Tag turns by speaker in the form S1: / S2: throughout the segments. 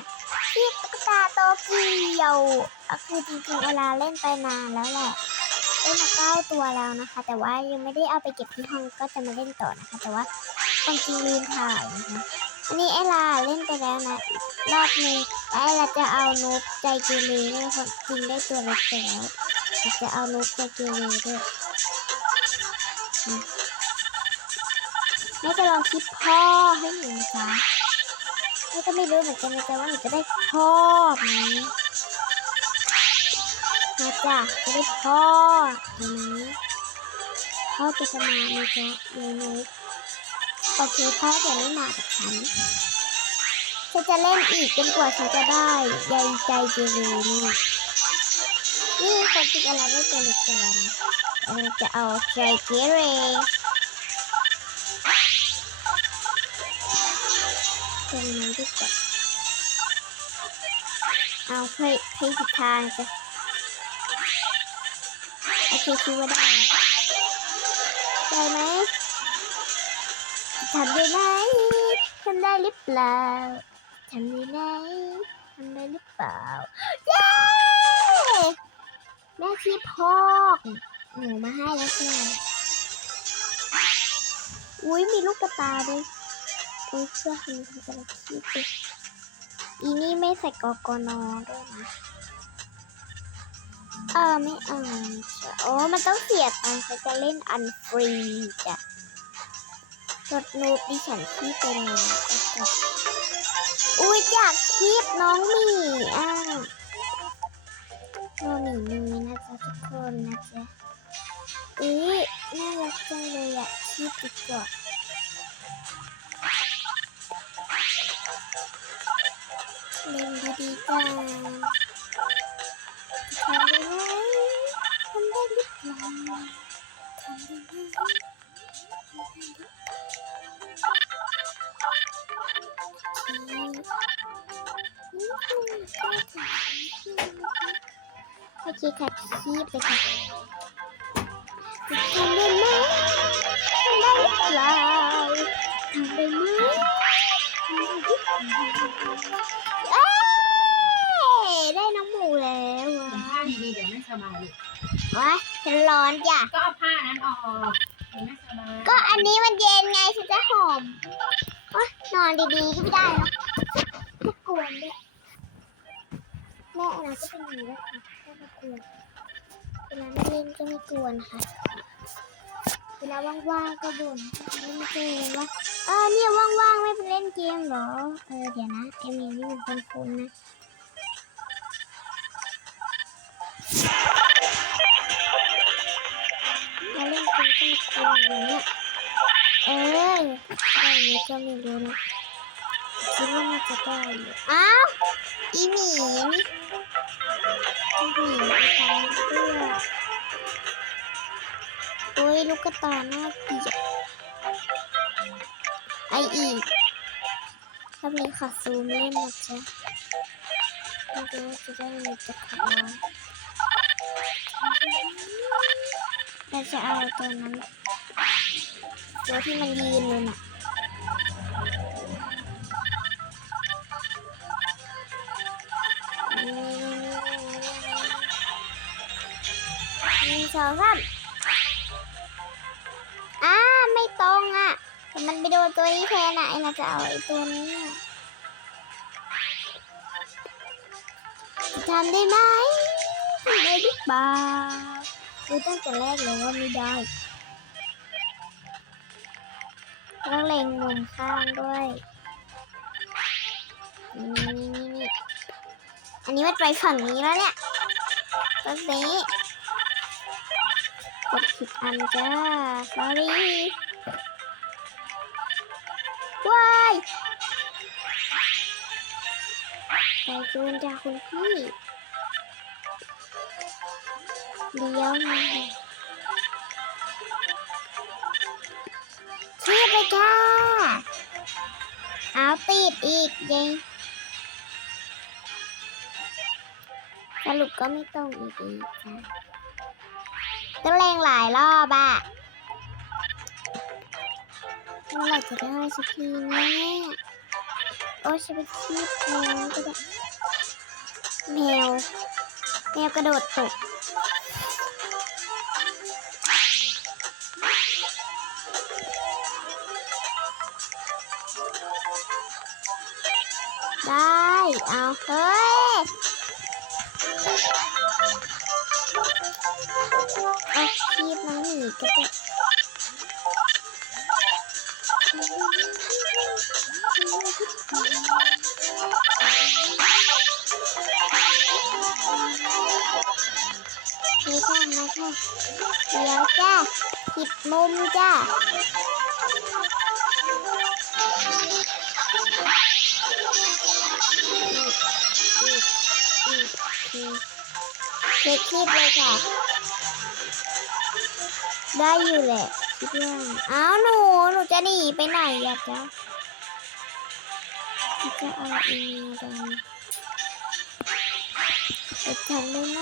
S1: ปที่ตุ๊กตาโตเกียวคือจริงๆเวลาเล่นไปนานแล้วแหละเล่นมาเก้าตัวแล้วนะคะ แต่ว่ายังไม่ได้เอาไปเก็บที่ห้องก็จะมาเล่นต่อนะคะ แต่ว่าความจริงลืมถ่ายนะคะอันนี้ไอลาเล่นไปแล้วนะรอบนึงไอลาจะเอานุกใจเกเรเนี่ยความจริงได้ตัวเล็กไปแล้วจะเอานุกใจเกเรด้วยนะแม่จะลองคิดพ่อให้หนูนะจ๊ะ แม่ก็ไม่รู้เหมือนกันนะจ๊ะว่าหนูจะได้พ่อไหมนะจ๊ะจะได้พ่อไหมพ่อจะจะมาไหมจ๊ะหนูนุกโอเคพ่อเดี๋ยวไม่มากับฉันฉันจะเล่นอีกจนกว่าฉันจะได้ใยใจเจรีนี่นี่คนที่อะไรไม่ตัวเล็กตัวนั้นเราจะเอาใจเจเรตรงนี้ เอาเพื่อให้ผิดทางจ้ะโอเคคิดว่าได้ได้ไหมทำได้ไหมทำได้หรือเปล่าทำได้ไหมทำได้หรือเปล่าเย้แม่ที่พอกหนูมาให้แล้วค่ะอุ้ยมีลูกกระตายด้วยอุ้ยเสื้อคันนี้ทำกระคิด อีนี่ไม่ใส่กอกนด้วยนะ เออไม่เอาโอ้มันต้องเสียตังค์เขาจะเล่นอันฟรีจ้ะกดนูบดิฉันที่เป็นแล้วอุ้ยอยากคีบน้องหมีอะน้องหมีมีนะจ๊ะทุกคนนะจ๊ะอุ้ยน่ารักจังเลยอะคีบดีกว่า ดีๆจ้าทำได้ไหมทำได้หรือเปล่าทำได้ไหมโอเคค่ะคีบเลยค่ะทำได้ไหมทำได้หรือเปล่าทำได้ไหมทำได้หรือเปล่า
S2: สบายลูก
S1: ว้ายฉันร้อนจ้ะ
S2: ก็เอาผ้านั้นออกเดี๋ยวไม่สบาย
S1: ก็อันนี้มันเย็นไงฉันจะหอมโอ๊ยนอนดีๆก็ไม่ได้เนอะไม่กวนด้วยแม่อะไรก็เป็นอย่างนี้แหละค่ะก็ไม่กวนเวลาไม่เล่นก็ไม่กวนค่ะ เวลาว่างๆก็บ่นเล่นเกมว่าเออเนี่ยว่างๆไม่ไปเล่นเกมเหรอ เออเดี๋ยวนะไอเมลนี่มันคุ้นๆนะ เราเล่นเกมก็ไม่กวนอย่างเงี้ยเออได้นี้ก็ไม่รู้นะคิดว่าน่าจะได้อยู่อ้าวอีหมีนี่อีหมีไปทำเพื่อโอ้ยลูกกระตายน่าเกลียดไออีกถ้ามีขอซูมเล่นนะจ๊ะไม่รู้จะได้ไหมจะขอ เราจะเอาตัวนั้นตัวที่มันยืนเลยนะหนึ่งสองสามอ้าไม่ตรงอะแต่มันไปโดนตัวนี้แทนอะไอ้เราจะเอาไอ้ตัวนี้ทำได้ไหมทำได้หรือเปล่า รู้ตั้งแต่แรกเลยว่าไม่ได้ต้องเล็งมุมข้างด้วยนี่นี่นี่อันนี้มันไปฝั่งนี้แล้วเนี่ยตัวนี้กดผิดอันจ้า sorry ว้ายใจเกินจ้าคุณพี่ เลี้ยวมาเทียบเลยค่ะ เอาติดอีกยิงสรุปก็ไม่ตรงอีกอีกต้องเล่งหลายรอบอะเมื่อไหร่จะได้สักทีเนี่ยโอ้ยฉันไปคีบแมวก็ได้แมวแมวกระโดดตก ได้ เอาเฮ้ยอาคีบน้องหมีก็ได้นี่ค่ะมาค่ะเดี๋ยวจ้าผิดมุมจ้า คคลิปเลยค่ะ ได้อยู่แหละคิดว่าอ้าวหนู หนูจะหนีไปไหนอะจ๊ะจะเอาเองดังจะทำได้ไหม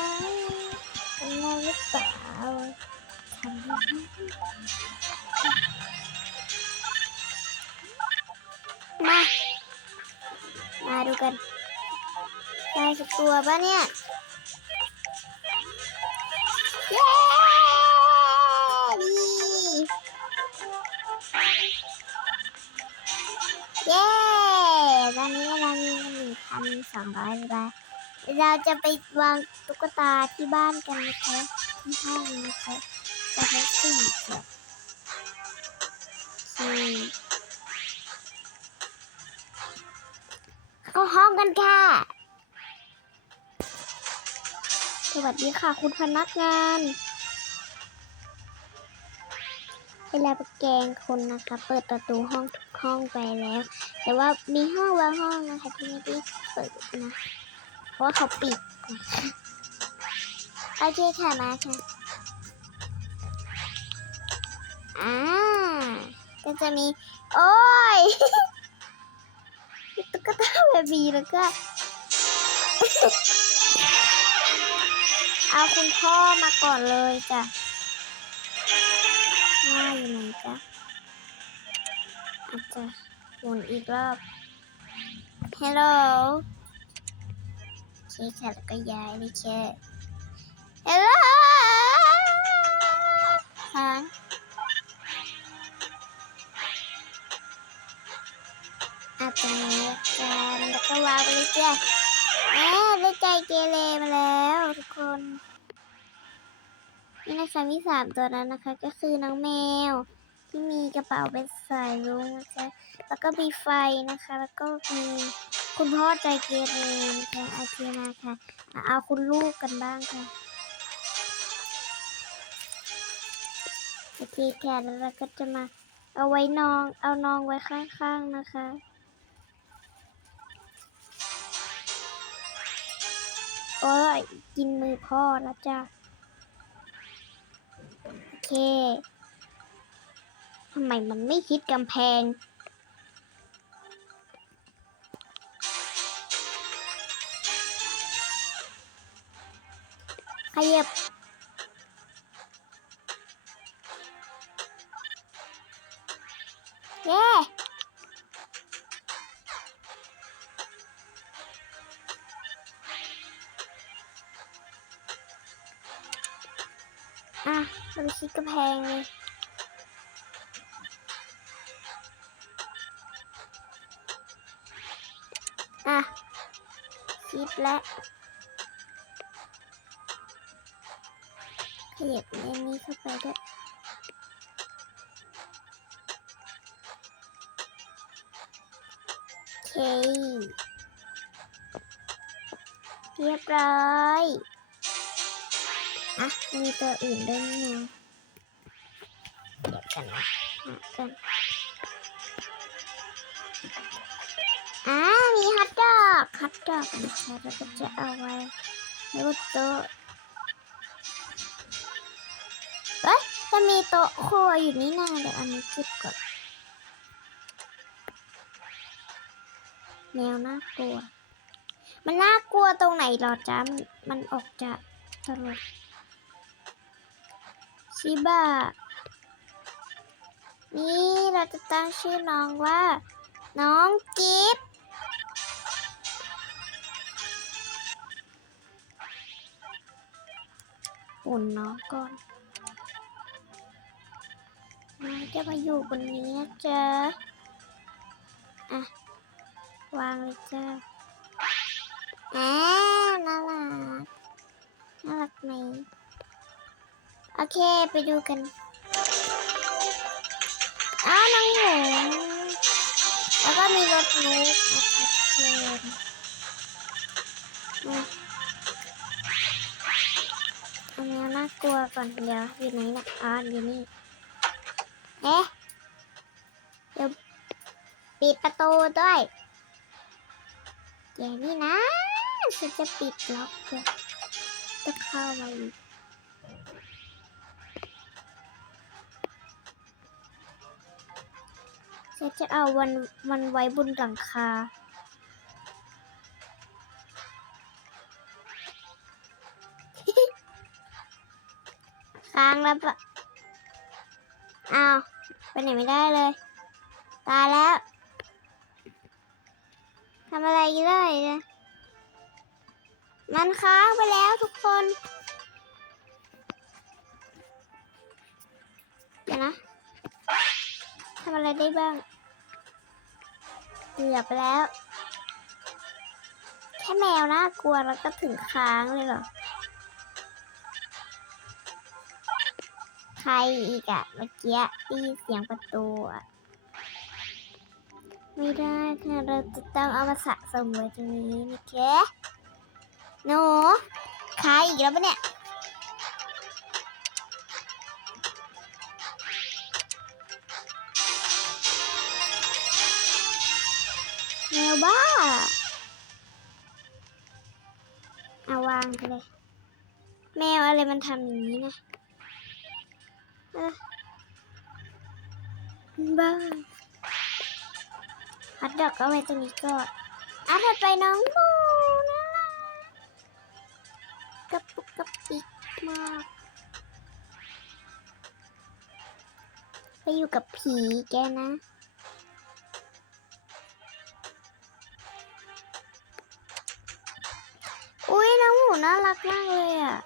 S1: ทำได้หรือเปล่าทำได้ไหมมา มาดูกัน ได้สักตัวปะเนี่ย เย้เย้ ตอนนี้เรามีเงินหนึ่งพันสองร้อยบาท เราจะไปวางตุ๊กตาที่บ้านกันนะคะที่ห้องนะคะจะได้สี่ค่ะสี่เข้าห้องกันค่ะ วัสดีค่ะ คุณพนักงานเวลาไปแกล้งคนนะคะ เปิดประตูห้องทุกห้องไปแล้ว แต่ว่ามีห้องบางห้องนะคะที่ไม่ได้เปิดนะ เพราะว่าเขาปิดนะคะโอเคค่ะมาค่ะอ่าก็จะมี โอ้ยตุ๊กตาแบบบีแล้วก็ เอาคุณพ่อมาก่อนเลยจ้ะหน้าอยู่ไหนจ๊ะอาจจะหมุนอีกรอบฮัลโหลโอเคค่ะแล้วก็ย้ายเลยเช่ฮัลโหลค้างอาตรงนี้กันแล้วก็วางไปเลยจ้ะ แม่ได้ใจเกเรมาแล้วทุกคน นี่นะคะมีสามตัวนั้นนะคะ ก็คือน้องแมว ที่มีกระเป๋าเป็นสายลุงนะคะแล้วก็มีไฟนะคะ แล้วก็มีคุณพ่อใจเกเรนะคะอาเทียนาค่ะมาเอาคุณลูกกันบ้างค่ะโอเคค่ะแล้วเราก็จะมาเอาไว้นอง เอานองไว้ข้างๆนะคะ โอ้ย กินมือพ่อแล้วจ้ะโอเค ทำไมมันไม่คิดกำแพง ขยับ แพงเลยอะชิดแล้วขยับเลนนี้เข้าไปด้วยโอเคเรียบร้อย อะ มีตัวอื่นด้วยนี่นะ กันนะกันอ่ามีฮอทดอกฮอทดอกนะคะเราก็จะเอาไว้ในบนโต๊ะเอ้ยจะมีโต๊ะครัวอยู่นี่นาเดี๋ยวอันนี้เก็บก่อนแมวน่ากลัว มันน่ากลัวตรงไหนหรอจ๊ะ มันออกจะตลกชิบะ นี่เราจะตั้งชื่อน้องว่า น้องกิฟอุ่นน้องก่อนน้องจะมาอยู่บนนี้นะจ๊ะอะ วางเลยจ้าอ้น่ารัก น่ารักไหม โอเค ไปดูกัน อ้าน้องหมูแล้วก็มีรถนุกนะคะเชิญมาอันนี้น่ากลัวก่อนเดี๋ยวอยู่ไหนนะอ๋ออยู่นี่ เอ๊ะเดี๋ยวปิดประตูด้วยอย่างนี้นะฉันจะปิดล็อกเพื่อจะเข้ามาอีก ฉันจะเอาวันมันไว้บนหลังคา ค้างแล้วปะอ้าวไปไหนไม่ได้เลย ตายแล้วทำอะไรกันเลยนี่ยมันค้างไปแล้วทุกคนเดี๋ยวนะทำอะไรได้บ้าง กือบไปแล้ว แค่แมวน่ากลัวแล้วก็ถึงค้างเลยเหรอ ใครอีกอะเมื่อกี้ได้ยินเสียงประตูอะไม่ได้ค่ะเราจะต้องเอามาสะสมไว้ตรงนี้นะแกหนูใครอีกแล้วปะเนี่ย เลย แมวอะไรมันทำอย่างนี้นะบ้าฮัดดอกก็ไว้ตรงนี้ก่อนอะถัดไปน้องโมนะกระปุกกระปิกมาก ไปอยู่กับผีแกนะ มูน่ากเลยอะ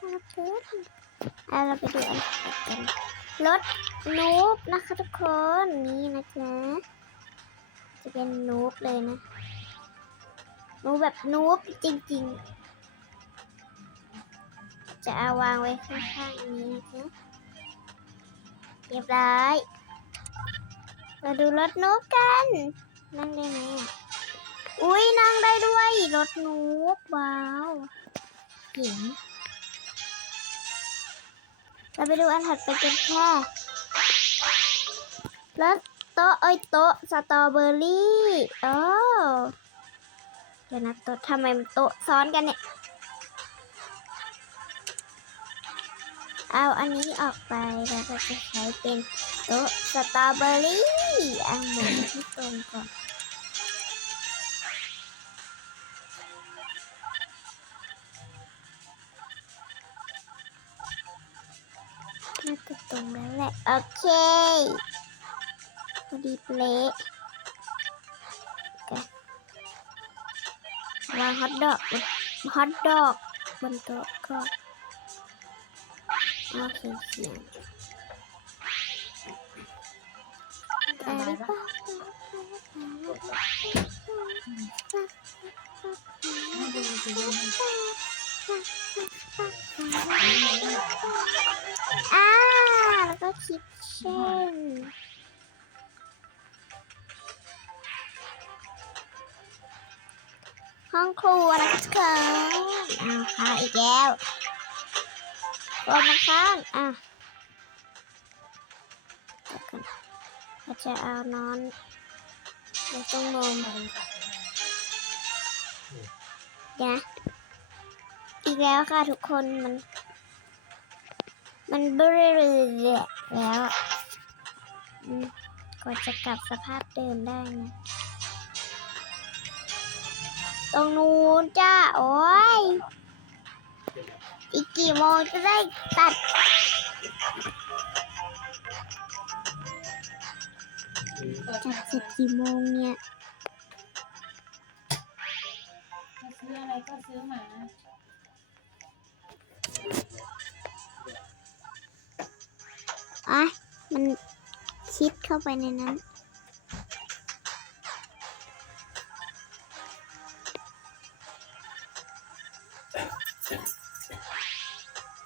S1: น่ารักเกินอะเราไปดูอันต่อไปกันรถนูบนะคะทุกคนนี่นะจ๊ะจะเป็นนูบเลยนะนูบแบบนูบจริง ๆ จะเอาวางไว้ข้างๆอันนี้นะจ๊ะเรียบร้อยมาดูรถนูบกัน นั่งได้ไหมอะ อุ้ยนั่งได้ด้วยรถนูบว้าวเก๋งเราไปดูอันถัดไปกันแค่รถโต๊ะเอ้ยโต๊ะสตรอเบอรี่โอ้เดี๋ยวนะโต๊ะทำไมมันโต๊ะซ้อนกันเนี่ย เอาอันนี้ออกไปแล้วเราจะใช้เป็นโต๊ะสตรอเบอรี่อะหมุนที่ตรงก่อน เคพอดีเป๊ะโอเควางฮอทดอกฮอทดอกบนโต๊ะก็เอาเขียนเขียน
S2: สบายปะให้ดูสิดูมัน
S1: อ่าแล้ว ก็คิดเช่นห้องครัวนะคะอ้าค่ะอีกแล้วโอนมาข้างอะเราจะเอานอนในตรงมุมเดี๋ยวนะอีกแล้วค่ะทุกคนมัน มันเบื่อ แล้วอะอืมกว่าจะกลับสภาพเดิมได้นะตรงนู้นจ้า โอ้ย อีกกี่โมงจะได้ตัด จัดเสร็จกี่โมงเนี่ย
S2: จะซื้ออะไรก็ซื้อมา
S1: อะมันชิดเข้าไปในนั้น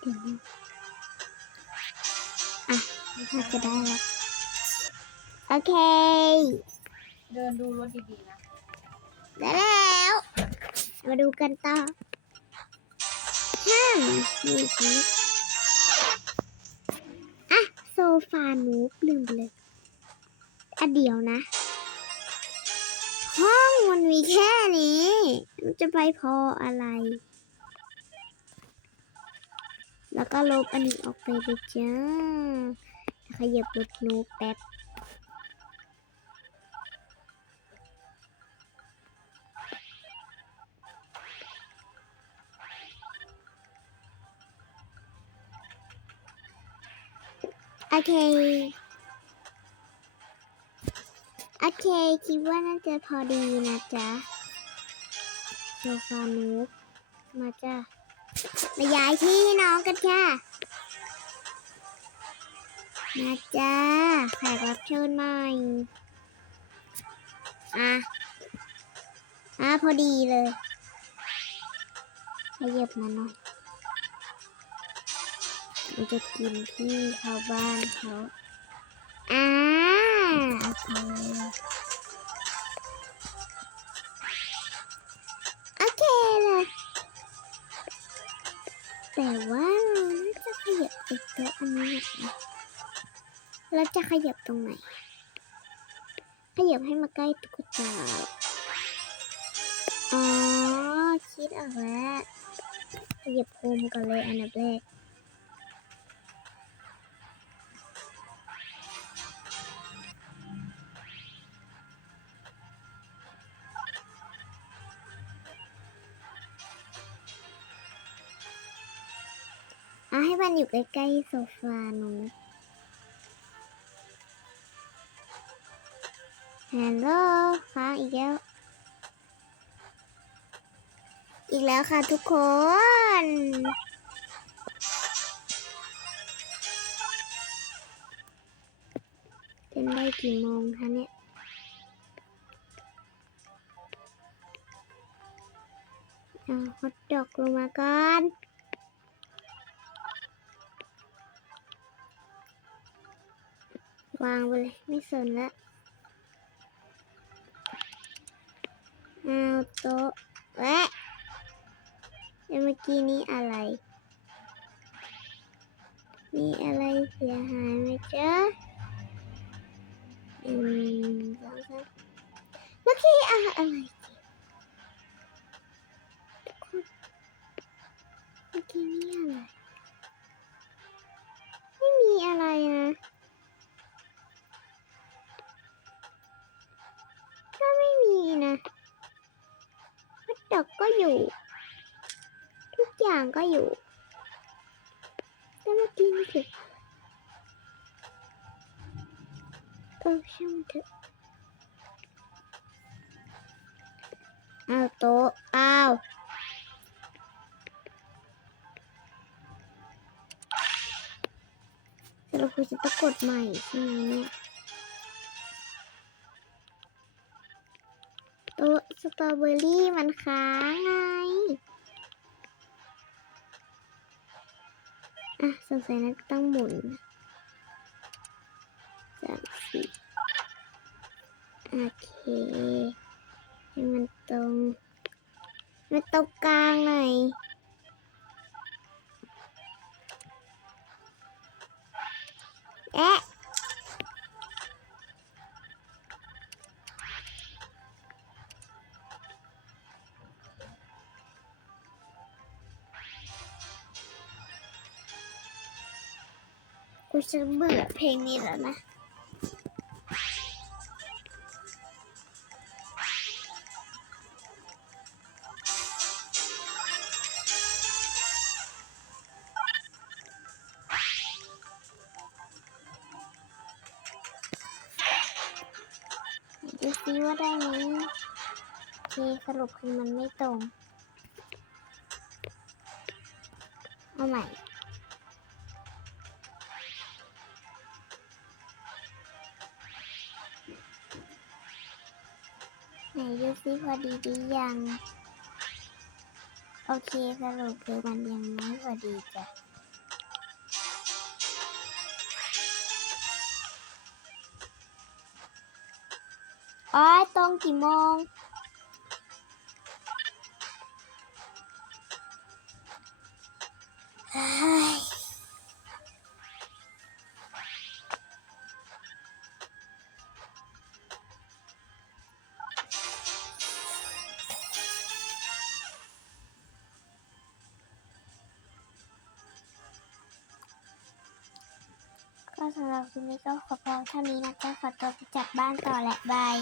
S1: เดี๋ยวนะอะน่าจะได้แล้ว โอเค
S2: เดินดูรถดีๆนะ
S1: ได้แล้ว มาดูกันต่อห้ามีอีกนิ ฟานูลืมเลยอะเดี๋ยวนะ ห้องมันมีแค่นี้ มันจะไปพออะไร แล้วก็ลบอันนี้ออกไปเลยจ้าขยับลบนูแป๊บ เค โอเค คิดว่าน่าจะพอดีนะจ๊ะโซฟานูบมาจ้ะมาย้ายที่น้องกันจ้ะมาจ้าแขกรับเชิญใหม่ อะ อะ พอดีเลยขยับมาหน่อย มันจะกินที่เขาบ้านเขาอ่าโอเคโอเคเลยแต่ว่าเราน่าจะขยับอีกต๊ะอันนี้นะแล้วจะขยับตรงไหน ขยับให้มาใกล้ตุ๊กตาอ๋อ คิดออกแล้วขยับโคมก่อนเลยอันดับแรก มันอยู่ใกล้ๆโซฟาหนูฮัลโหลค้างอีกแล้ว อีกแล้วค่ะทุกคน เป็นได้กี่โมงคะเนี่ยเอาฮอตดอกลงมาก่อน วางไปเลยไม่สนละเอาโต๊ะแวะเดี๋ยวเมื่อกี้นี้อะไร มีอะไรเสียหายไหมจ๊ะหนึ่งสองสามเมื่อกี้อะอะไรกคนเมื่อกี้นี่อะไรังก็อยู่ แต่เมื่อกี้นี่คือเออช่างเถอะเอาโต๊ะเอาสรุปคือจะต้องกดใหม่ใช่ไหมเนี่ยโต๊ะสตรอเบอรี่มันค้างไง อะสงสัยนักต้องหมุนสามสี่โอเคให้มันตรงมันตรงกลางหน่อยเอะ กูจะเบื่อเพลงนี้แล้วนะดูซิว่าได้ไหมเคสรุปคือมันไม่ตรง เอาใหม่ิพอดีดียัง โอเคสรุปคือมันยังไม่พอดีจ้ะอ๋อตรงกี่โมงเปจัดบ้านต่อแหละบาย